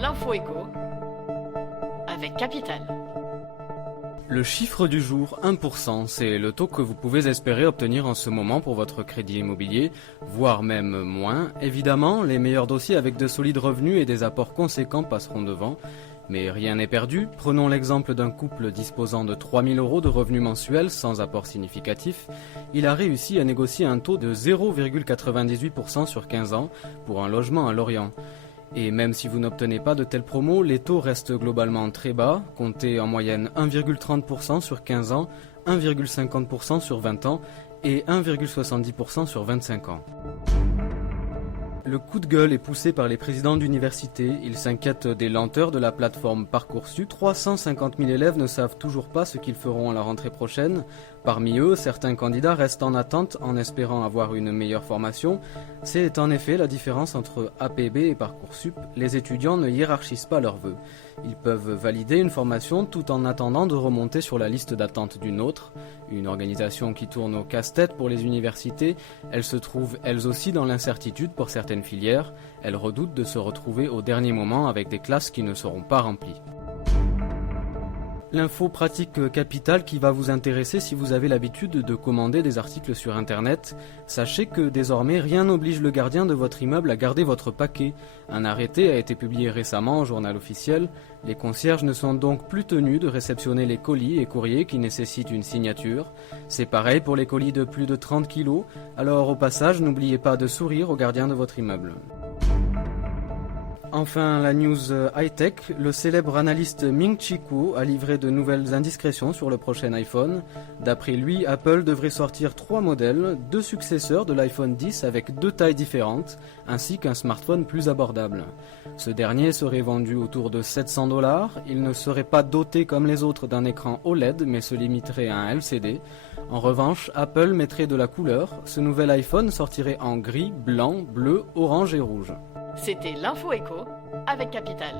L'info éco avec Capital. Le chiffre du jour, 1%, c'est le taux que vous pouvez espérer obtenir en ce moment pour votre crédit immobilier, voire même moins. Évidemment, les meilleurs dossiers avec de solides revenus et des apports conséquents passeront devant. Mais rien n'est perdu. Prenons l'exemple d'un couple disposant de 3 000 € de revenus mensuels sans apport significatif. Il a réussi à négocier un taux de 0,98% sur 15 ans pour un logement à Lorient. Et même si vous n'obtenez pas de telles promos, les taux restent globalement très bas, comptez en moyenne 1,30% sur 15 ans, 1,50% sur 20 ans et 1,70% sur 25 ans. Le coup de gueule est poussé par les présidents d'université. Ils s'inquiètent des lenteurs de la plateforme Parcoursup. 350 000 élèves ne savent toujours pas ce qu'ils feront à la rentrée prochaine. Parmi eux, certains candidats restent en attente en espérant avoir une meilleure formation. C'est en effet la différence entre APB et Parcoursup. Les étudiants ne hiérarchisent pas leurs vœux. Ils peuvent valider une formation tout en attendant de remonter sur la liste d'attente d'une autre. Une organisation qui tourne au casse-tête pour les universités. Elles se trouvent elles aussi dans l'incertitude pour certaines filières. Elles redoutent de se retrouver au dernier moment avec des classes qui ne seront pas remplies. L'info pratique capitale qui va vous intéresser si vous avez l'habitude de commander des articles sur internet. Sachez que désormais rien n'oblige le gardien de votre immeuble à garder votre paquet. Un arrêté a été publié récemment au journal officiel. Les concierges ne sont donc plus tenus de réceptionner les colis et courriers qui nécessitent une signature. C'est pareil pour les colis de plus de 30 kg. Alors au passage, n'oubliez pas de sourire au gardien de votre immeuble. Enfin, la news high-tech, le célèbre analyste Ming-Chi Kuo a livré de nouvelles indiscrétions sur le prochain iPhone. D'après lui, Apple devrait sortir 3 modèles, 2 successeurs de l'iPhone X avec 2 tailles différentes, ainsi qu'un smartphone plus abordable. Ce dernier serait vendu autour de 700 $. Il ne serait pas doté comme les autres d'un écran OLED, mais se limiterait à un LCD. En revanche, Apple mettrait de la couleur. Ce nouvel iPhone sortirait en gris, blanc, bleu, orange et rouge. C'était l'info éco avec Capital.